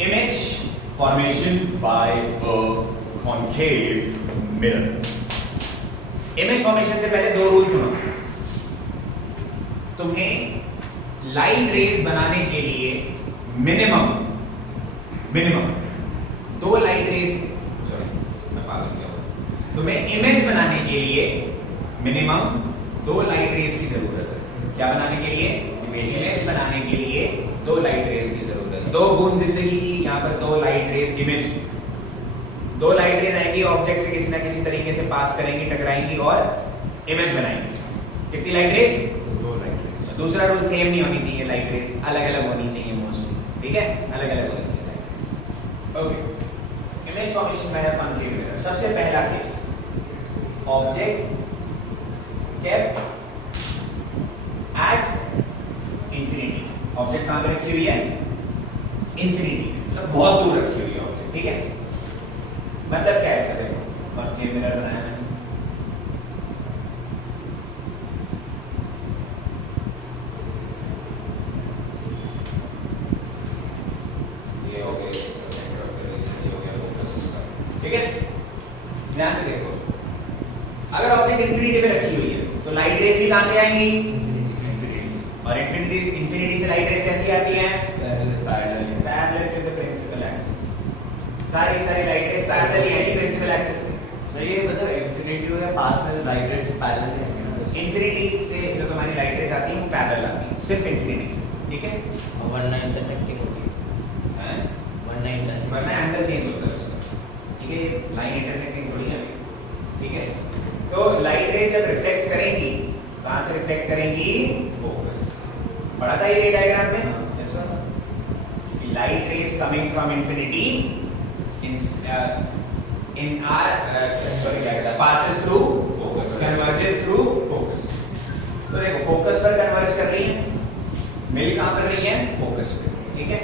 Image formation by a concave mirror. Image formation से पहले दो रूल सुनो. तुम्हें लाइट रेज बनाने के लिए मिनिमम दो लाइट रेज, मैं पागल क्या हूं, तुम्हें इमेज बनाने के लिए मिनिमम दो लाइट रेज की जरूरत है. क्या बनाने के लिए? इमेज बनाने के लिए दो लाइट रेज की जरूरत है. दो बूंद जिंदगी की, यहाँ पर दो लाइट रेज इमेज की. दो लाइट रेज आएंगी, ऑब्जेक्ट से किसी ना किसी तरीके से पास करेंगी, टकराएंगी और इमेज बनाएंगी. कितनी लाइट रेज? दो लाइट रेज. दूसरा रूल सेम नहीं होनी चाहिए, लाइट रेज अलग अलग होनी चाहिए मोस्टली. ठीक है, अलग अलग होनी चाहिए. Okay, image formation by concave mirror. सबसे पहला case, object kept at infinity. Object कहां पे रखी हुई है? इंफिनिटी, मतलब बहुत दूर रखी हुई है ऑब्जेक्ट. ठीक है, मतलब क्या है इसका? देखो, कॉन्केव मिरर बनाया है, ये हो गया सेंटर ऑफ कर्वेचर, ये हो गया फोकस इसका. ठीक है, ध्यान से देखो, अगर ऑब्जेक्ट इंफिनिटी पे रखी हुई है तो लाइट रेज भी कहां से आएंगी? और इंफिनिटी से लाइट रेज कैसी आती है? Parallel to the principal axis. सारी लाइट रेज पैरेलल ही है प्रिंसिपल एक्सिस के. सही है, मतलब इंफिनिटी और पास में लाइट रेज पैरेलल है. इंफिनिटी से जो तुम्हारी लाइट रेज आती है वो पैरेलल आती है, सिर्फ इंफिनिटी से. ठीक है, 1 इंटरसेक्टिंग होती है. 1 इंटरसेक्टिंग वरना एंगल चेंज होता है उसका. ठीक है, लाइन इंटरसेक्टिंग थोड़ी है. ठीक है, तो लाइट रेज जब रिफ्लेक्ट करेंगी, कहां से रिफ्लेक्ट करेंगी? फोकस. पढ़ा था ये डायग्राम में. Light rays coming from infinity in our sorry क्या कहता है, passes through focus, converges through focus. तो देखो, फोकस पर कन्वर्ज कर रही है, मिल कहां कर रही है? फोकस पे. ठीक है,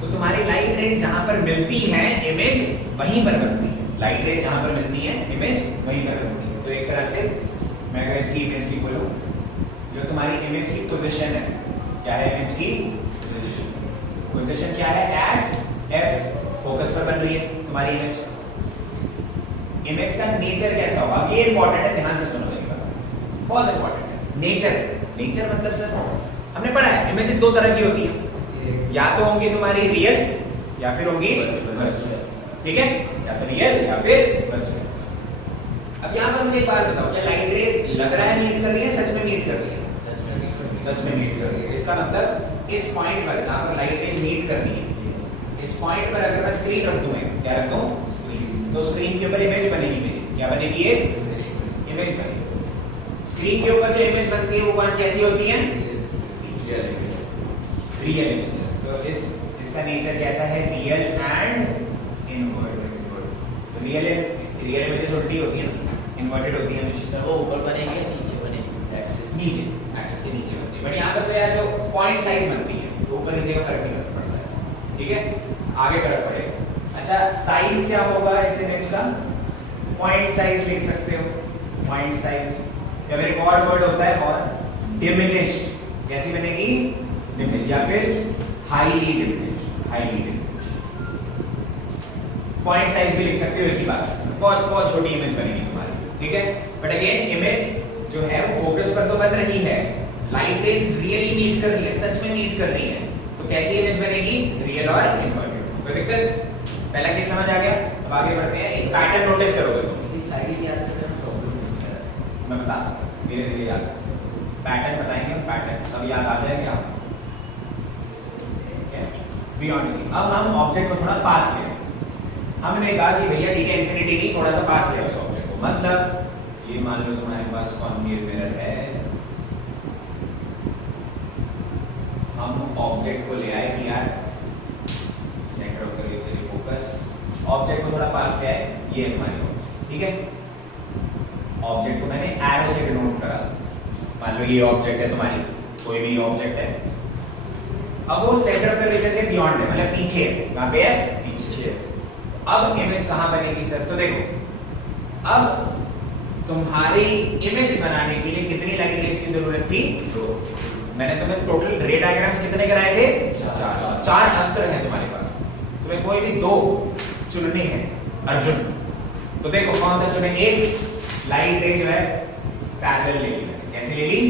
तो तुम्हारी लाइट रेज जहां पर मिलती है इमेज वहीं पर बनती है. लाइट रेज जहां पर मिलती है इमेज वहीं पर बनती है. तो एक तरह से मैं अगर इसकी इमेज की बोलूं, जो तुम्हारी इमेज की पोजीशन है, क्या है इमेज की पोजीशन? क्या है? एट एफ, फोकस पर बन रही है तुम्हारी इमेज. इमेज का नेचर कैसा होगा? ये इंपॉर्टेंट है, ध्यान से सुनो मेरी बात, बहुत इंपॉर्टेंट है. नेचर मतलब सर हमने पढ़ा है इमेजेस दो तरह की होती है, या तो होंगी तुम्हारी रियल या फिर होंगी वर्चुअल. ठीक है, या तो रियल या फिर वर्चुअल. अब यहाँ पर मुझे एक बात बताओ, क्या लाइट रेज लग रहा है मीट कर रही है? सच में मीट कर रही है? सच में मीट कर रही है. इसका मतलब इस पॉइंट पर जहां पर लाइट रेज मीट कर रही है, इस पॉइंट पर अगर मैं स्क्रीन रख दूं, क्या रख दूं? तो स्क्रीन के ऊपर इमेज बनेगी मेरी. क्या बनेगी? एक इमेज बनेगी. स्क्रीन के ऊपर जो इमेज बनती है वो कौन कैसी होती है? Real image. तो इसका नेचर कैसा है? Real and inverted. तो रियल इमेजेस उल्टी होती है ना, इनवर्टेड होती है. वो ऊपर बनेगी या नीचे बनेगी? नीचे, एक्सिस के नीचे बनती है. बट यहाँ पर तो यार जो पॉइंट साइज बनती है तो ऊपर नीचे का फर्क नहीं पड़ता है. ठीक है, आगे फर्क पड़ेगा. अच्छा, साइज क्या होगा इस इमेज का? पॉइंट साइज लिख सकते हो. पॉइंट साइज या फिर एक और वर्ड होता है और डिमिनिश्ड. कैसी बनेगी? डिमिनिश्ड या फिर हाईली डिमिनिश्ड. पॉइंट साइज भी लिख सकते हो, एक ही बात. बहुत छोटी इमेज बनेगी तुम्हारी. ठीक है, बट अगेन इमेज जो है वो फोकस पर तो बन रही है. लाइट रेज रियली मीट कर रही है, सच में मीट कर रही है. तो कैसी इमेज बनेगी? रियल और इनवर्टेड. कोई दिक्कत? पहला केस समझ आ गया. अब आगे बढ़ते हैं. एक पैटर्न नोटिस करोगे तुम. इस साइज याद करना प्रॉब्लम होता है. मैं बता धीरे धीरे याद. पैटर्न बताएंगे, पैटर्न सब याद आ जाएगा. Beyond C. अब हम ऑब्जेक्ट को थोड़ा पास ले. हमने कहा कि भैया ठीक है, इंफिनिटी की थोड़ा सा पास ले उस ऑब्जेक्ट को. मतलब ये मान लो तुम्हारे पास कॉन्केव मिरर है, हम ऑब्जेक्ट को ले आए कि यार centre of curvature focus, object को थोड़ा पास ले आए. ये हमारी ऑब्जेक्ट. ठीक है, ऑब्जेक्ट को मैंने एरो से डिनोट करा. मान लो ये ऑब्जेक्ट है तुम्हारी, कोई भी ऑब्जेक्ट है. अब वो सेंटर ऑफ कर्वेचर के बियॉन्ड है, मतलब पीछे है. कहां पे है? पीछे. अब इमेज कहां बनेगी सर? तो देखो, अब तुम्हारी इमेज बनाने के लिए कितनी लाइट रेज की जरूरत थी? 2. मैंने तुम्हें टोटल रे डायग्राम्स कितने कराए थे? 4 अस्त्र हैं तुम्हारे पास. तुम्हें कोई भी दो चुनने हैं अर्जुन, तो देखो कौन सा चुने। एक लाइट रे जो है पैरेलल ले ली, कैसे ले ली?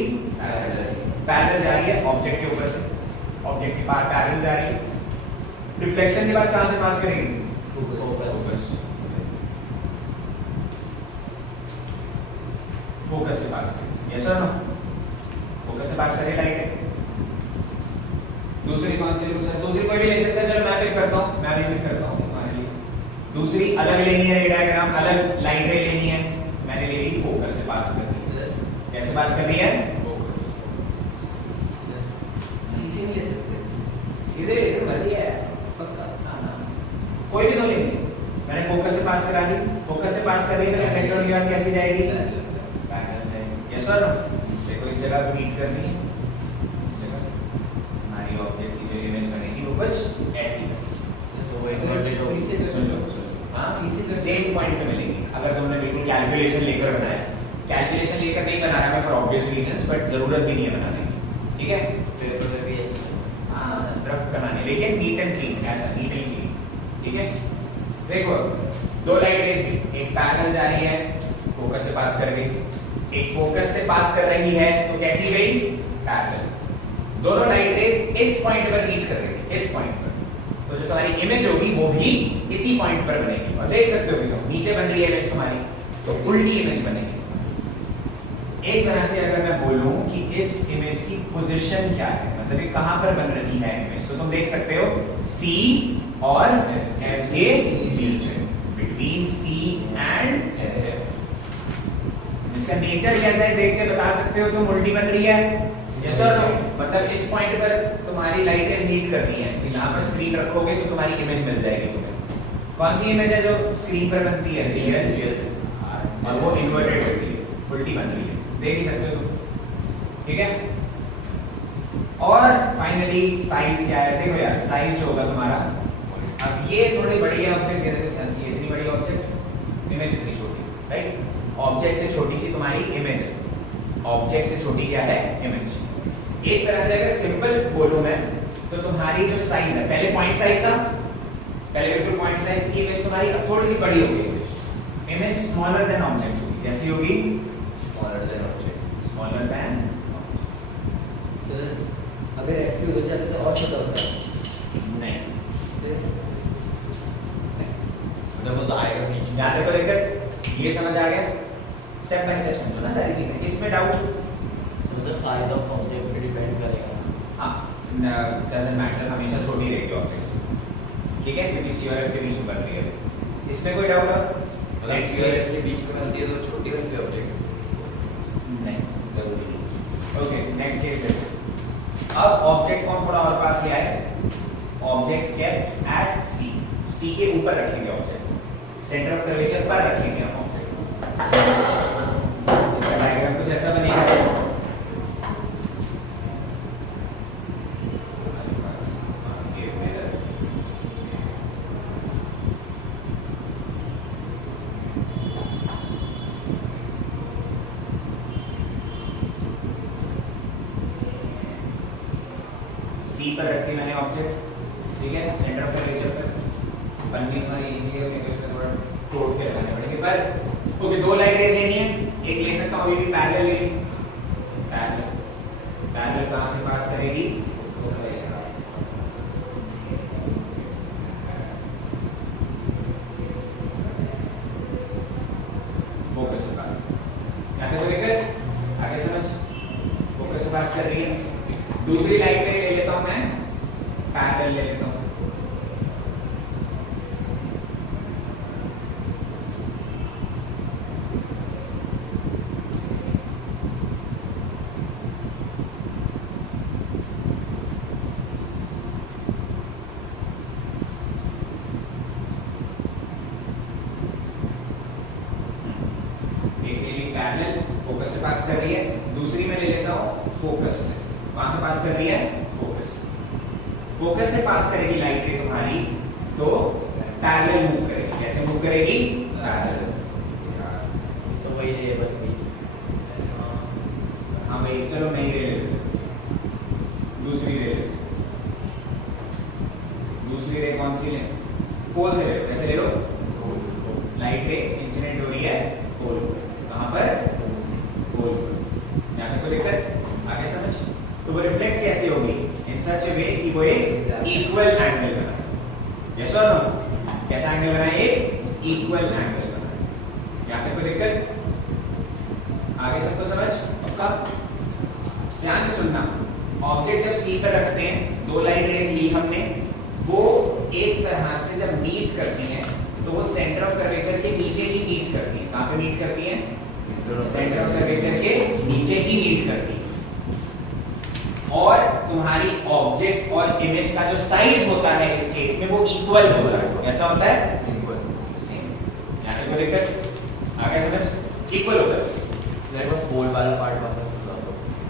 पैरेलल जा रही है ऑब्जेक्ट के ऊपर से, ऑब्जेक्ट के पास पैरेलल जा रही है। रिफ्लेक्शन के बाद कहां से पास करेगी? फोकस से पास करेगी। यस और नो? फोकस से पास करे लाइट है। दूसरी कौन सी रूल है? दूसरी कोई भी ले सकता है, चलो मैं पिक करता हूं, मैं भी पिक करता हूं तुम्हारे लिए। दूसरी अलग लेनी है रे डायग्राम, अलग लाइट रे लेनी है, मैंने ले ली फोकस से पास कर दी। कैसे पास कर रही है? सीसे नहीं ले सकते? सीधे ले सकते, मर्जी है पक्का? कोई भी तो लेंगे। मैंने फोकस से पास करा दी, फोकस से पास कर रही है तो रिफ्लेक्टर की बात कैसी जाएगी? पैरेलल जाएगी। यस और नो? देखो इस जगह पे मीट करनी है, इस जगह हमारी ऑब्जेक्ट की जो इमेज बनेगी वो कुछ ऐसी है। तो वही तो सीसे कर हाँ, सीसे कर सेम पॉइंट पे मिलेगी। अगर तुमने बिल्कुल कैलकुलेशन लेकर बनाया, कैलकुलेशन लेकर नहीं बनाना मैं फॉर ऑब्वियस रीजंस, बट जरूरत भी नहीं है बनाने की, ठीक है? पेपर में भी ऐसे हाँ, रफ बनाने, लेकिन नीट एंड क्लीन, ऐसा नीट एंड क्लीन, ठीक है? देखो दो लाइट रेज थी, एक पैरेलल जा रही है, फोकस से पास कर गई, एक फोकस से पास कर रही है तो कैसी गई? पैरेलल। दोनों लाइट रेज इस पॉइंट पर मीट कर रही थी, इस पॉइंट पर, तो जो तुम्हारी इमेज होगी वो भी इसी पॉइंट पर बनेगी। और देख सकते हो कि तुम नीचे बन रही है इमेज तुम्हारी, तो उल्टी इमेज बनेगी। एक तरह से अगर मैं बोलूं कि इस इमेज की पोजीशन क्या है, मतलब ये कहां पर बन रही है इमेज, तो तुम देख सकते हो C और F के बीच में, बिटवीन C एंड F। इसका नेचर कैसा है देख के बता सकते हो तुम, उल्टी बन रही है। यस और नो? मतलब इस पॉइंट पर तुम्हारी लाइट रेज मीट करनी है, यहां पर स्क्रीन रखोगे तो तुम्हारी इमेज मिल जाएगी तुम्हें। कौन सी इमेज है जो स्क्रीन पर बनती है? रियल, और वो इन्वर्टेड होती है, उल्टी बन रही है, देख ही सकते हो तुम, ठीक है? और फाइनली साइज क्या है? देखो यार साइज जो होगा तुम्हारा, अब ये थोड़ी बड़ी ऑब्जेक्ट दे देते हैं, इतनी बड़ी ऑब्जेक्ट, इमेज इतनी छोटी, राइट? ऑब्जेक्ट से छोटी सी तुम्हारी इमेज है, ऑब्जेक्ट से छोटी क्या है? इमेज। एक तरह से अगर सिंपल बोलूं मैं तो तुम्हारी जो साइज है, पहले पॉइंट साइज था, पहले बिल्कुल पॉइंट साइज की इमेज तुम्हारी, अब थोड़ी सी बड़ी हो गई, इमेज स्मॉलर देन ऑब्जेक्ट होगी। कैसी होगी? Smaller than object. Smaller than. Sir अगर F की वजह से तो और छोटा होता है? नहीं, फिर मतलब वो तो आएगा बीच में। याद रखो, देखकर ये समझ आ गया, स्टेप बाय स्टेप समझो ना सारी चीजें। इसमें डाउट? मतलब साइज ऑफ ऑब्जेक्ट पे डिपेंड करेगा। हाँ, डजंट मैटर, हमेशा छोटी रहेगी ऑब्जेक्ट से, ठीक है? क्योंकि C और F के बीच में बन रही है। इसमें कोई डाउट है? मतलब C और F के बीच में बनती है तो छोटी होती है ऑब्जेक्ट? नहीं, जरूरी नहीं। ओके, नेक्स्ट केस देखो। अब ऑब्जेक्ट को हम थोड़ा और पास ले आए, ऑब्जेक्ट केप्ट एट C के ऊपर रखेंगे ऑब्जेक्ट, सेंटर ऑफ कर्वेचर पर रखेंगे हम ऑब्जेक्ट। इसका डायग्राम कुछ ऐसा बनेगा। C पर रखी मैंने ऑब्जेक्ट, ठीक है? सेंटर ऑफ कर्वेचर पर बननी हमारी ये चीज है, मेरे को इसमें थोड़ा तोड़ के लगाने पड़ेंगे। पर ओके, दो लाइट रेज लेनी है, एक ले सकता हूं, अभी भी पैरेलल ले ली। पैरेलल, पैरेलल कहां से पास करेगी? फोकस से पास। यहाँ पे तो देखकर आगे समझ, फोकस से पास कर रही है। दूसरी लाइट में ले लेता हूं मैं, पैरेलल ले लेता हूं। पैरेलल फोकस से पास कर रही है, दूसरी में ले लेता हूं फोकस से। कहां से पास कर रही है? फोकस। फोकस से पास करेगी लाइट रे तुम्हारी, तो पैरेलल मूव करेगी। कैसे मूव करेगी? पैरेलल। तो वही रे बन गई। हाँ भाई, चलो मैं ही रे ले लेता हूं, दूसरी रे ले, दूसरी रे कौन सी ले? पोल से ले लो, कैसे ले लो? लाइट रे इंसिडेंट हो रही है पोल पर, कहाँ पर? पोल पर। यहाँ तक कोई दिक्कत? आगे समझ? तो वो रिफ्लेक्ट कैसे होगी? इन सच ए वे कि वो एक इक्वल एंगल बनाए। यस और नो? कैसा एंगल बनाए? एक इक्वल एंगल बनाए। यहाँ तक कोई दिक्कत? आगे सबको समझ? पक्का? ध्यान से सुनना। ऑब्जेक्ट जब सी पर रखते हैं, दो लाइट रेज ली हमने, वो एक तरह से जब मीट करती हैं तो वो सेंटर ऑफ कर्वेचर के नीचे ही मीट करती हैं। कहाँ पे मीट करती हैं? सेंटर ऑफ कर्वेचर के नीचे ही मीट करती हैं। और तुम्हारी ऑब्जेक्ट और इमेज का जो साइज होता है इस केस में वो इक्वल होता है। कैसा होता है? Simple same. यहाँ तक कोई दिक्कत? आगे समझ? इक्वल होता है। लाइक वो पोल वाला पार्ट वाला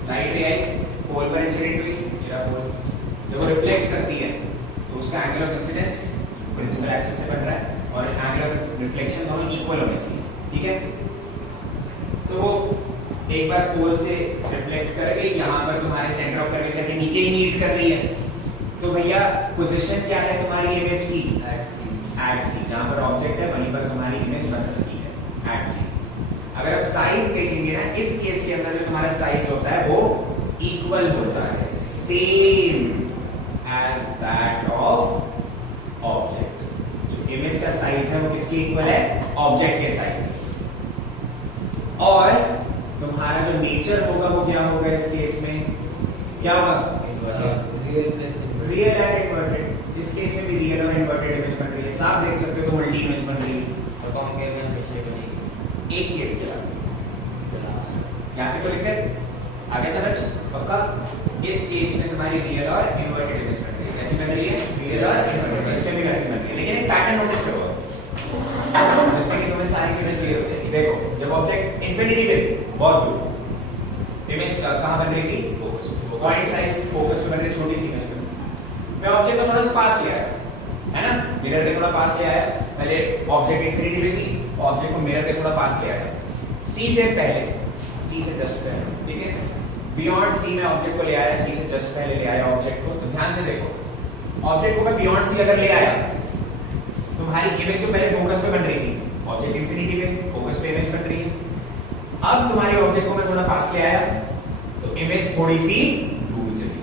लाइट रे आई, पोल पर इंसिडेंट हुई, ये पोल जब वो रिफ्लेक्ट करती है तो उसका angle of incidence principal axis से बन रहा है और एंगल ऑफ रिफ्लेक्शन दोनों इक्वल होने चाहिए, ठीक है? तो वो एक बार पोल से रिफ्लेक्ट कर गई, यहाँ पर तुम्हारे सेंटर ऑफ कर्वेचर के नीचे ही मीट कर रही है, तो भैया पोजीशन क्या है तुम्हारी इमेज की? एट सी। जहाँ पर ऑब्जेक्ट है वहीं पर तुम्हारी इमेज बन रही है, एट सी। अगर आप साइज देखेंगे ना, इस केस के अंदर जो तुम्हारा साइज होता है वो इक्वल होता है, same as that of object. जो इमेज का साइज है वो किसके इक्वल है? ऑब्जेक्ट के साइज के। और तुम्हारा जो नेचर होगा वो क्या होगा इस केस में? क्या होगा? Real and inverted. इस केस में भी रियल और इन्वर्टेड इमेज बन रही है। साफ देख सकते हो तो उल्टी इमेज बन रही है एक केस के बाद। यहाँ तक कोई दिक्कत? आगे समझ? पक्का? इस केस में तुम्हारी रियल और इन्वर्टेड इमेज बन रही है। कैसी बन रही है? रियल और इन्वर्टेड। इसमें भी वैसे बन रही है, लेकिन एक पैटर्न नोटिस करो जिससे कि तुम्हें सारी चीजें क्लियर हो जाएगी। देखो, जब ऑब्जेक्ट इंफिनिटी पे बहुत दूर, इमेज कहाँ बन रही थी? फोकस। पॉइंट साइज फोकस पे बन रही छोटी सी इमेज पे। मैं ऑब्जेक्ट को थोड़ा सा पास ले आया, है ना? मिरर के थोड़ा पास ले आया। पहले ऑब्जेक्ट इंफिनिटी पे थी, ऑब्जेक्ट को मिरर के थोड़ा पास ले आया, सी से पहले, सी से जस्ट पहले, ठीक है? बियॉन्ड सी में ऑब्जेक्ट को ले आया, सी से जस्ट पहले ले आया ऑब्जेक्ट को। तो ध्यान से देखो, ऑब्जेक्ट को मैं बियॉन्ड सी अगर ले आया, तुम्हारी इमेज जो पहले फोकस पे बन रही थी, ऑब्जेक्ट इंफिनिटी पे, फोकस पे इमेज बन रही है। अब तुम्हारी ऑब्जेक्ट को मैं थोड़ा पास ले आया तो इमेज थोड़ी सी दूर चली।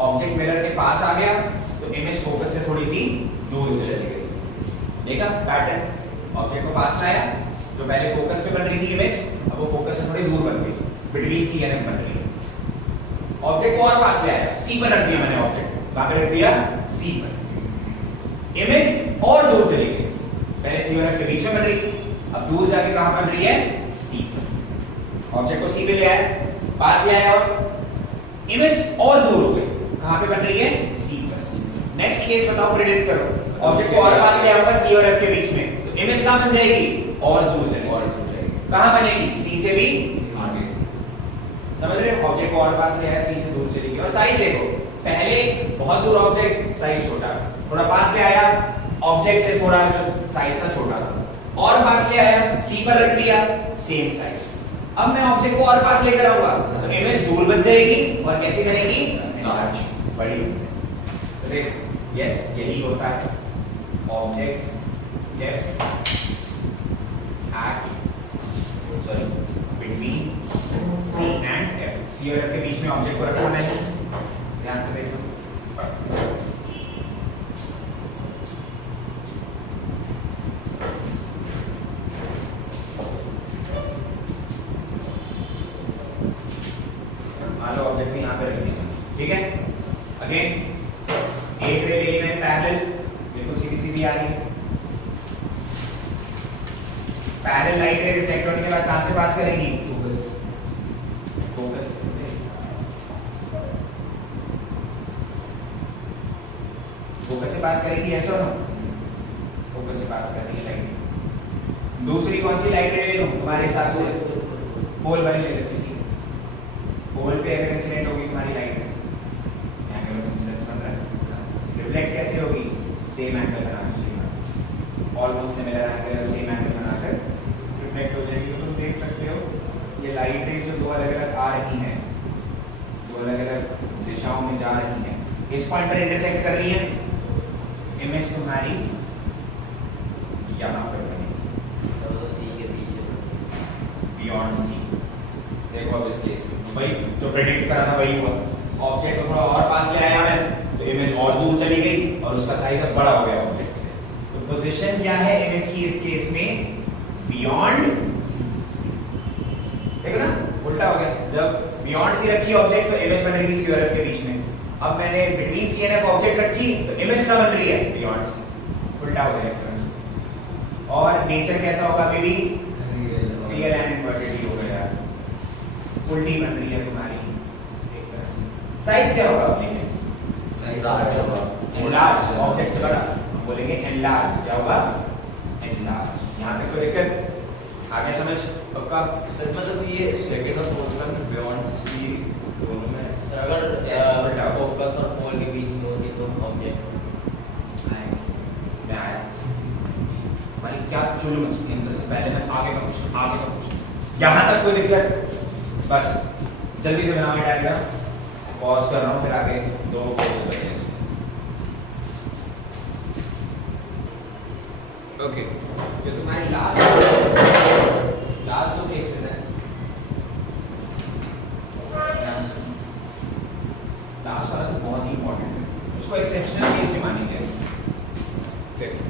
ऑब्जेक्ट मिरर के पास आ गया तो इमेज फोकस से थोड़ी सी दूर चली गई। देखा पैटर्न? ऑब्जेक्ट को पास लाया, जो पहले फोकस पे बन रही थी इमेज, अब वो फोकस से थोड़ी दूर बन गई, बिटवीन सी एंड एफ बन रही है। ऑब्जेक्ट को और पास ले आया, सी पर रख दिया मैंने ऑब्जेक्ट को। कहां पे रख दिया? सी पर। इमेज और दूर चली गई, पहले सी और एफ के बीच में बन रही थी, अब दूर जाके कहां बन रही है? सी पर। ऑब्जेक्ट को सी पे ले आया, पास ले आया और इमेज और दूर हो गई, कहां पे बन रही है? सी पर। नेक्स्ट केस बताओ, प्रेडिक्ट करो। ऑब्जेक्ट को और पास ले आऊंगा सी और एफ के बीच में, तो इमेज कहां बन जाएगी? और दूर चलेगी। कहां बनेगी? सी से भी आगे। समझ रहे हो? ऑब्जेक्ट को और पास ले आया, सी से दूर चली गई। और साइज देखो, पहले बहुत दूर ऑब्जेक्ट, साइज छोटा, थोड़ा पास ले आया, ऑब्जेक्ट से थोड़ा जो साइज था छोटा था, और पास ले आया, सी पर रख दिया, सेम साइज। अब मैं ऑब्जेक्ट को और पास लेकर आऊंगा तो इमेज दूर बन जाएगी और कैसी बनेगी? लार्ज, बड़ी। तो देखो, यस यही होता है। Object between C and F, C और एफ के बीच में ऑब्जेक्ट को रखा मैंने, ध्यान से देखो। मान लो ऑब्जेक्ट यहाँ पे रख दिया, ठीक है? अगेन एक रे ले ली मैंने पैरेलल, देखो सीधी सीधी आ रही है। पैरेलल लाइट रे रिफ्लेक्ट होने के बाद कहां से पास करेगी? फोकस। फोकस फोकस से पास करेगी, ऐसा ना? फोकस से पास कर रही है लाइट। दूसरी कौन सी लाइट रे ले लूं तुम्हारे हिसाब से? पोल वाली ले लेती थी। पोल पे अगर इंसिडेंट होगी तुम्हारी लाइट में, एंगल ऑफ इंसिडेंस बन रहा है, रिफ्लेक्ट कैसे होगी? सेम एंगल बनाना चाहिए, ऑलमोस्ट सिमिलर एंगल और सेम एंगल बनाकर रिफ्लेक्ट हो जाएगी। तो तुम देख सकते हो ये लाइट रेज जो दो अलग अलग आ रही हैं, दो अलग अलग दिशाओं में जा रही हैं, इस पॉइंट पर इंटरसेक्ट कर रही है, इमेज तुम्हारी यहाँ पर बनेगी तो सी के पीछे बियॉन्ड सी। देखो अब इस केस में वही जो प्रेडिक्ट करा था वही हुआ, ऑब्जेक्ट को थोड़ा और पास ले आया मैं तो इमेज और दूर चली गई और उसका साइज अब बड़ा हो गया ऑब्जेक्ट से। तो पोजीशन क्या है इमेज की इस केस में? बियॉन्ड, देखो ना उल्टा हो गया, जब बियॉन्ड सी रखी ऑब्जेक्ट तो इमेज बन रही थी सी और एफ के बीच में, अब मैंने between C and F object रखी तो इमेज कहाँ बन रही है? बियॉन्ड सी, उल्टा हो गया एक तरह से। और नेचर कैसा होगा अभी भी? रियल एंड इन्वर्टेड ही होगा यार, उल्टी बन रही है तुम्हारी एक तरह से। साइज क्या होगा अपने में? लार्ज होगा, एनलार्ज, ऑब्जेक्ट से बड़ा हम बोलेंगे एनलार्ज। क्या होगा? एनलार्ज। यहाँ तक कोई दिक्कत? आगे समझ पक्का? सर मतलब ये सेकंड और फोर्थ में बियॉन्ड सी दोनों में सर अगर फोकस और पोल के बीच में होती तो ऑब्जेक्ट आएगा। मैं आया भाई क्या चुल मचती है अंदर से, पहले मैं आगे का पूछ, आगे का पूछ, यहाँ तक कोई दिक्कत? बस जल्दी से बनाओ ये डायग्राम, पॉज कर रहा हूँ फिर आगे दो केसेस बचे हैं। ओके, जो तुम्हारी लास्ट दो केसेस हैं, लास्ट वाला तो बहुत ही इंपॉर्टेंट है, उसको एक्सेप्शनल केस भी मानेंगे। देखो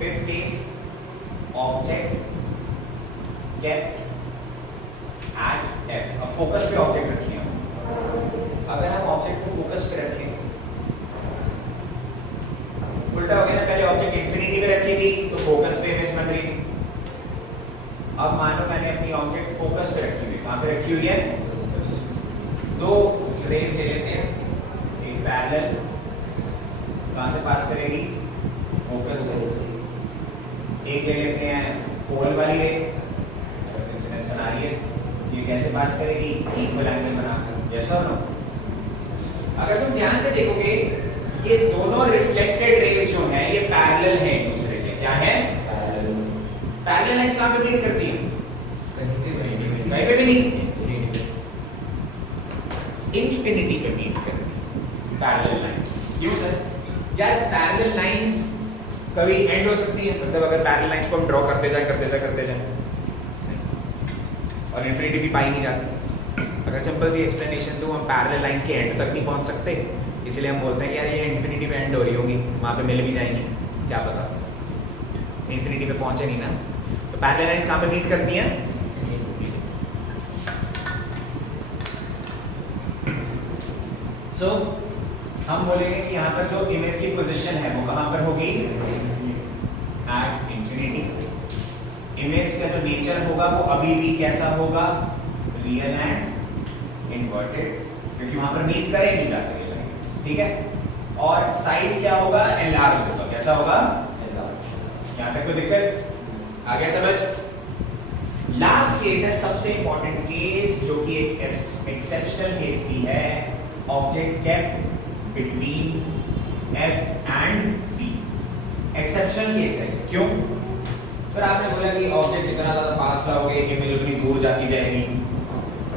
fifth case, object kept at F. अब फोकस पे ऑब्जेक्ट रखिए, अगर हम ऑब्जेक्ट को फोकस पे रखें, उल्टा हो गया ना, पहले ऑब्जेक्ट इंफिनिटी पे रखी थी तो फोकस पे इमेज बन रही थी, अब मान लो मैंने अपनी ऑब्जेक्ट फोकस पे रखी हुई, कहाँ पे रखी हुई है? दो रेज ले लेते हैं, एक पैरेलल कहाँ से पास करेगी? फोकस से। एक ले लेते हैं पोल वाली रे, इमेज बना रही है, ये कैसे पास करेगी? इक्वल एंगल बनाकर। यस और नो? अगर तुम ध्यान से देखोगे ये दोनों रिफ्लेक्टेड रेज जो हैं ये पैरेलल हैं एक दूसरे के। क्या है? पैरेलल लाइंस कहाँ पे मीट करती हैं? कहीं पे भी नहीं, इंफिनिटी पे मीट करती है पैरेलल लाइंस। क्यों सर? यार पैरेलल लाइंस कभी एंड हो सकती है, मतलब अगर पैरेलल लाइंस को हम ड्रॉ करते जाए और इंफिनिटी भी पाई नहीं जाती। अगर सिंपल सी एक्सप्लेनेशन दूं, हम पैरेलल लाइंस के एंड तक नहीं पहुंच सकते, इसलिए हम बोलते हैं कि यार ये इंफिनिटी पे एंड हो रही होगी, वहां पे मिल भी जाएंगी, क्या पता इंफिनिटी पे पहुंचे नहीं ना। तो पैरेलल लाइंस कहाँ पे मीट करती हैं? सो हम बोलेंगे कि यहाँ पर जो इमेज की पोजीशन है वो कहाँ पर होगी? At infinity. इमेज का जो नेचर होगा वो अभी भी कैसा होगा? रियल एंड इन्वर्टेड, क्योंकि वहां पर मीट करेगी जाकर ये लाइन, ठीक है। और साइज क्या होगा? एनलार्ज होगा। कैसा होगा? एनलार्ज। यहाँ तक कोई दिक्कत? आगे समझ। लास्ट केस है सबसे इंपॉर्टेंट केस, जो कि एक एक्सेप्शनल केस भी है, object kept between F and B. Exceptional case है, क्यों? सर आपने बोला कि ऑब्जेक्ट जितना ज्यादा पास लाओगे इमेज उतनी दूर जाती जाएगी,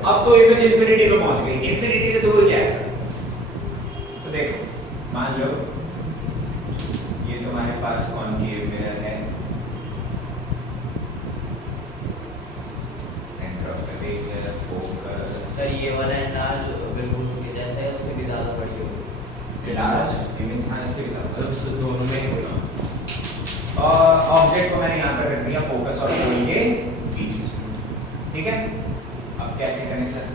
अब तो इमेज इंफिनिटी पे पहुंच गई, इंफिनिटी से दूर क्या है सर? तो देखो मान लो ये तुम्हारे पास कॉनकेव मिरर है, centre of curvature, focus. Sir ये वाला एनलार्ज बिल्कुल उसके जैसा है, उससे भी ज़्यादा बड़ी होगी। लार्ज इमेज हाँ इससे भी ज़्यादा, तो दोनों में ही होगा। और ऑब्जेक्ट को मैंने यहाँ पर रख दिया फोकस और पोल के बीच में, ठीक है। अब कैसे करें सर?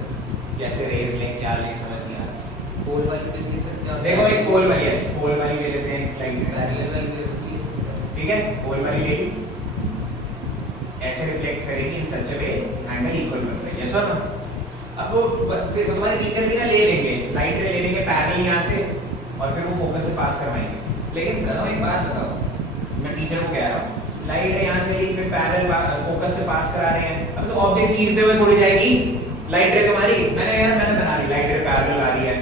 कैसे रेज लें, क्या लें, समझ नहीं आ रहा। पोल वाली तो नहीं सर, क्या देखो एक पोल वाली, यस पोल वाली ले लेते हैं, लाइट पैरेलल वाली तो होती है, ठीक है। पोल वाली ले ली, ऐसे रिफ्लेक्ट करेगी इन सच वे एंगल इक्वल बन रहा है। यस और नो? अब वो देखो तुम्हारे टीचर भी ना ले लेंगे, लाइट रे ले लेंगे पैरेलल यहाँ से और फिर वो फोकस से पास करवाएंगे। लेकिन करो एक बात बताओ, मैं टीचर को कह रहा हूँ लाइट रे यहाँ से ली फिर पैरेलल फोकस से पास करा रहे हैं, अब तो ऑब्जेक्ट चीरते हुए थोड़ी जाएगी लाइट रे तुम्हारी। मैंने बना रही लाइट रे पैरेलल आ रही है,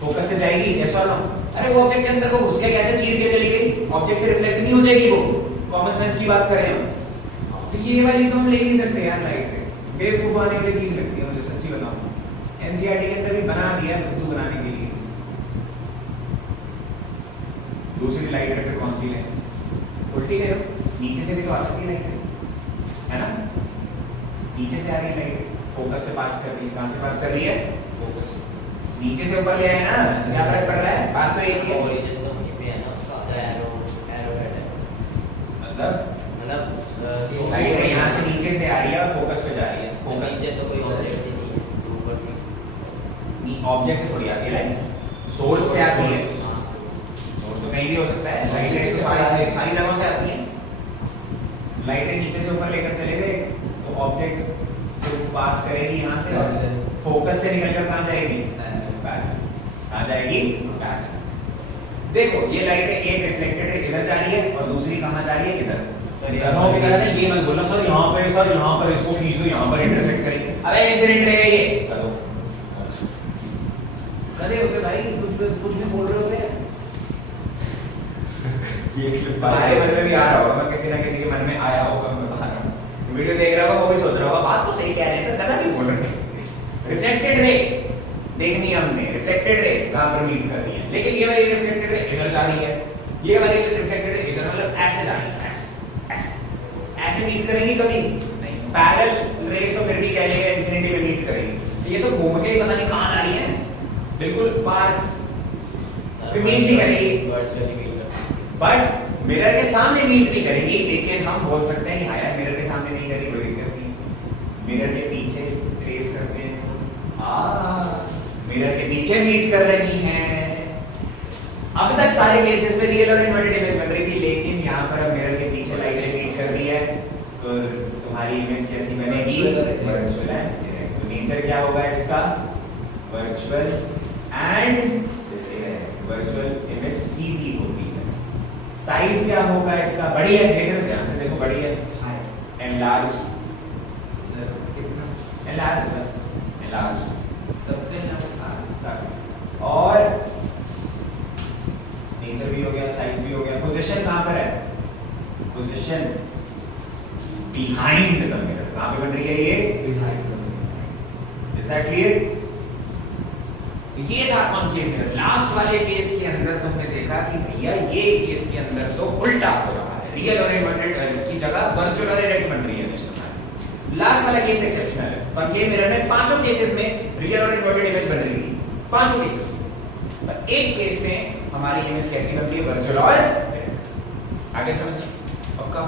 फोकस से जाएगी। यस और नो? अरे वो ऑब्जेक्ट के अंदर को घुस के कैसे चीर के चली गई? ऑब्जेक्ट से रिफ्लेक्ट नहीं हो जाएगी वो। कॉमन सेंस की बात करें हम तो ये वाली तो हम ले नहीं सकते यार, लाइट रे बेवकूफ आने वाली चीज लगती है मुझे, सच्ची बताऊं। एनसीईआरटी के अंदर भी बना दिया बुद्धू बनाने के लिए। दूसरी लाइट रे फिर कौन सी लें? उल्टी ले लो, नीचे से भी तो आ सकती है लाइट, है ना? नीचे से आ रही है लाइट, फोकस से पास कर रही है, कहाँ से पास कर रही है? फोकस। नीचे से ऊपर ले आए ना, क्या फर्क पड़ रहा है? बात तो एक ही है। ओरिजिन तो वहीं पे है ना उसका, आधा एरो हेड है, मतलब लाइट यहाँ से नीचे से आ रही है और फोकस पे जा रही है। फोकस नीचे तो कोई ऑब्जेक्ट ही नहीं है, तो ऊपर से ऑब्जेक्ट से थोड़ी आती है लाइट, सोर्स से आती है। हाँ, सोर्स तो कहीं भी हो सकता है, लाइट रे तो सारी जगहों से आती है। लाइट रे नीचे से ऊपर लेकर चले गए तो ऑब्जेक्ट से पास करेगी यहाँ से और फोकस से निकलकर कहाँ जाएगी? कहाँ जाएगी? देखो ये लाइट रे एक रिफ्लेक्टेड रे इधर जा रही है और दूसरी कहाँ जा रही है? इधर। सर दोनों की तरह नहीं, ये मत बोलना सर यहाँ पर इसको खींच दो, यहाँ पर इंटरसेक्ट करेंगे। अबे इंसिडेंट रे ये करो। करे होते भाई, कुछ भी बोल रहे होते हैं। ये क्लिप हमारे मन में भी आ रहा होगा, मैं किसी ना किसी के मन में आया होगा, मैं बता रहा हूँ। वीडियो देख रहा होगा वो भी सोच रहा होगा बात तो सही कह रहे हैं सर, गलत नहीं बोल रहे। रिफ्लेक्टेड रे देखनी है हमने, रिफ्लेक्टेड रे कहाँ पर मीट कर रही है, लेकिन ये वाली रिफ्लेक्टेड रे इधर जा रही है, ये वाली रिफ्लेक्टेड रे इधर, मतलब ऐसे जा रही है, ऐसे मीट करेंगी कभी नहीं। पैरेलल रेस तो फिर भी कह रही है इंफिनिटी में मीट करेंगी, ये तो घूम के ही पता नहीं कहाँ जा रही है, बिल्कुल बाहर मीट नहीं करेगी। बट मिरर के सामने मीट नहीं करेंगी, लेकिन हम बोल सकते हैं कि हाँ यार मिरर के सामने नहीं करेगी, कोई दिक्कत नहीं। मिरर के पीछे ट्रेस करते हैं, मिरर के पीछे मीट कर रही हैं। अब तक सारे केसेस में रियल और इन्वर्टेड इमेज बन रही थी, लेकिन यहाँ पर अब मिरर के पीछे लाइट मीट कर रही है, तो तुम्हारी इमेज कैसी बनेगी? वर्चुअल है। तो नेचर क्या होगा इसका? वर्चुअल एंड वर्चुअल इमेज सीधी होती है। साइज क्या होगा इसका? बड़ी है, देखो ध्यान से देखो, बड़ी है, एनलार्ज। सर कितना? एनलार्ज, बस एनलार्ज सबके नाम और नेचर भी हो गया, साइज भी हो गया। पोजीशन कहां पर है? Position behind the mirror. कहां पे बन रही है ये? बिहाइंड। Is that clear? ये था कॉन्केव मिरर। लास्ट वाले केस के अंदर तुमने देखा कि भैया ये केस के अंदर तो उल्टा हो रहा है, रियल और इन्वर्टेड की जगह वर्चुअल और डायरेक्ट बन रही है। लास्ट वाला केस एक्सेप्शनल है। कॉन्केव मिरर में पांचों केसेस में रियल और इन्वर्टेड इमेज बन रही थी, पांचों केसेस में। पर एक केस में हमारी इमेज कैसी बनती है? वर्चुअल और आगे समझ पक्का।